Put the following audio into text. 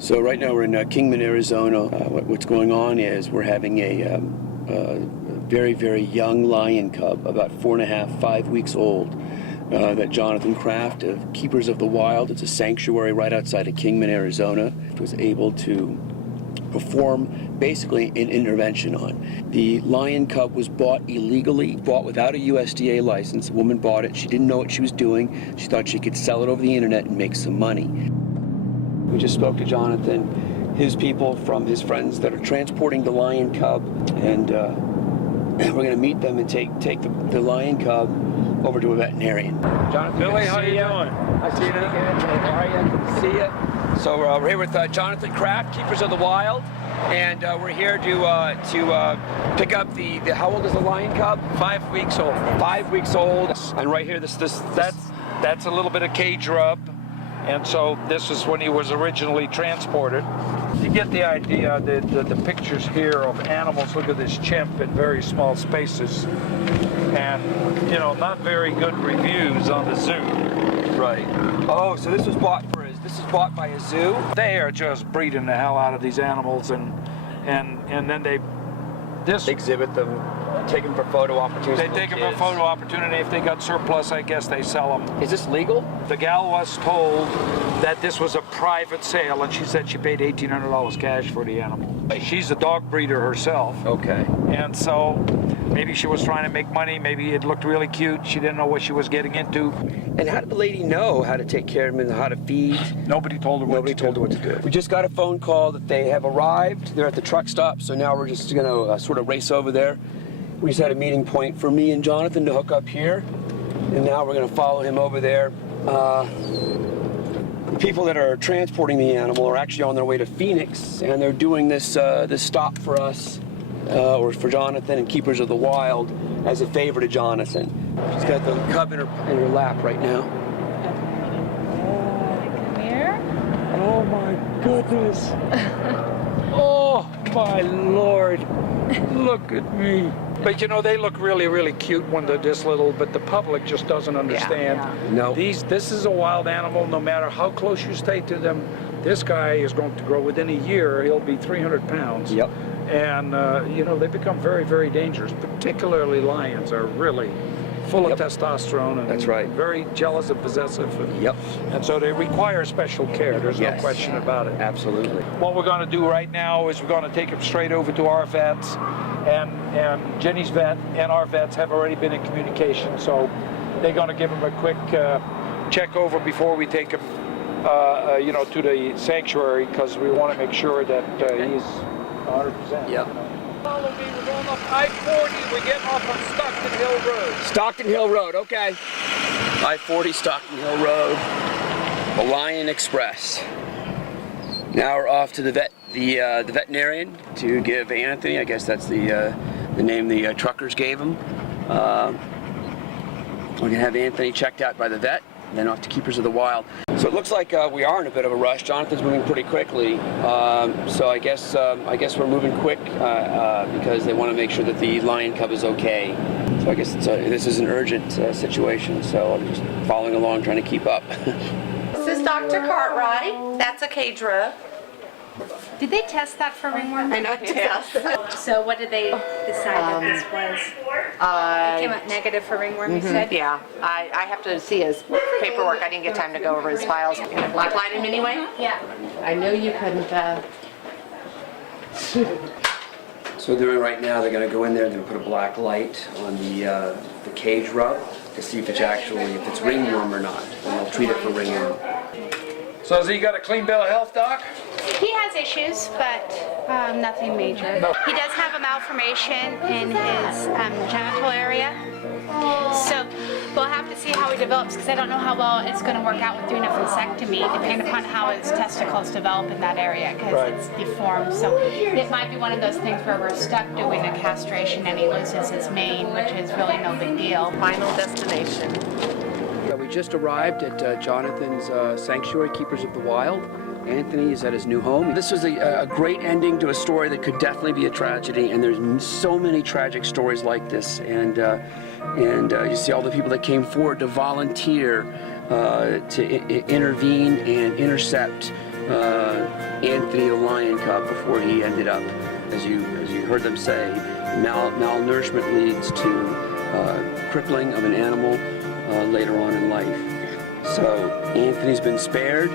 So right now we're in Kingman, Arizona. What's going on is we're having a very, very young lion cub, about 4.5, 5 weeks old, that Jonathan Kraft of Keepers of the Wild, it's a sanctuary right outside of Kingman, Arizona, was able to perform basically an intervention on. The lion cub was bought illegally, bought without a USDA license. A woman bought it. She didn't know what she was doing. She thought she could sell it over the internet and make some money. We just spoke to Jonathan, his people from his friends that are transporting the lion cub, and we're going to meet them and take the lion cub over to a veterinarian. Jonathan, Billy, how you doing? I see you. How are you? Good to see you. So we're here with Jonathan Kraft, Keepers of the Wild, and we're here to pick up the how old is the lion cub? 5 weeks old. 5 weeks old. And right here, That's a little bit of cage rub. And so this is when he was originally transported. You get the idea, the pictures here of animals. Look at this chimp in very small spaces. And, you know, not very good reviews on the zoo. Right. Oh, so this was bought by a zoo? They are just breeding the hell out of these animals, and then they exhibit them, take them for photo opportunities. They take them for photo opportunity. If they got surplus, I guess they sell them. Is this legal? The gal was told that this was a private sale, and she said she paid $1,800 cash for the animal. She's a dog breeder herself. Okay. And so maybe she was trying to make money. Maybe it looked really cute. She didn't know what she was getting into. And how did the lady know how to take care of them and how to feed? Nobody told her what to do. We just got a phone call that they have arrived. They're at the truck stop, so now we're just going to sort of race over there. We just had a meeting point for me and Jonathan to hook up here, and now we're going to follow him over there. The people that are transporting the animal are actually on their way to Phoenix, and they're doing this stop for us, or for Jonathan and Keepers of the Wild, as a favor to Jonathan. She's got the cub in her lap right now. Come here. Oh my goodness. Oh my Lord. Look at me. But you know, they look really, really cute when they're this little, but the public just doesn't understand. Yeah. No. This is a wild animal. No matter how close you stay to them, this guy is going to grow within a year. He'll be 300 pounds. Yep. And, you know, they become very, very dangerous. Particularly lions are really full of testosterone, and that's right. Very jealous and possessive. Yep. And so they require special care. There's no question about it. Absolutely. What we're going to do right now is we're going to take him straight over to our vets, and Jenny's vet and our vets have already been in communication, so they're going to give him a quick check over before we take him, you know, to the sanctuary, because we want to make sure that he's 100%. Yep. Follow me. We're going up I-40. We're getting off on Stockton Hill Road. Stockton Hill Road, okay. I-40 Stockton Hill Road, the Lion Express. Now we're off to the veterinarian to give Anthony, I guess that's the name the truckers gave him. We're gonna have Anthony checked out by the vet, then off to Keepers of the Wild. So it looks like we are in a bit of a rush. Jonathan's moving pretty quickly, so I guess we're moving quick because they want to make sure that the lion cub is okay. So I guess this is an urgent situation, so I'm just following along, trying to keep up. This is Dr. Cartwright. That's a cage rub. Did they test that for ringworm? I know it does. So what did they decide that this was? It came out negative for ringworm, you said? Yeah, I have to see his paperwork. I didn't get time to go over his files. Can I black light him anyway? Yeah. I knew you couldn't. So right now they're going to go in there, they're going to put a black light on the cage rub to see if it's ringworm or not, and they'll treat it for ringworm. So has he got a clean bill of health, Doc? He has issues, but nothing major. He does have a malformation in his genital area. So we'll have to see how he develops, because I don't know how well it's going to work out with doing a vasectomy, depending upon how his testicles develop in that area, because it's deformed. So it might be one of those things where we're stuck doing a castration and he loses his mane, which is really no big deal. Final destination. We just arrived at Jonathan's sanctuary, Keepers of the Wild. Anthony is at his new home. This was a great ending to a story that could definitely be a tragedy, and there's so many tragic stories like this. And you see all the people that came forward to volunteer to intervene and intercept Anthony the Lion cub before he ended up, as you heard them say, malnourishment leads to crippling of an animal later on in life. So Anthony's been spared.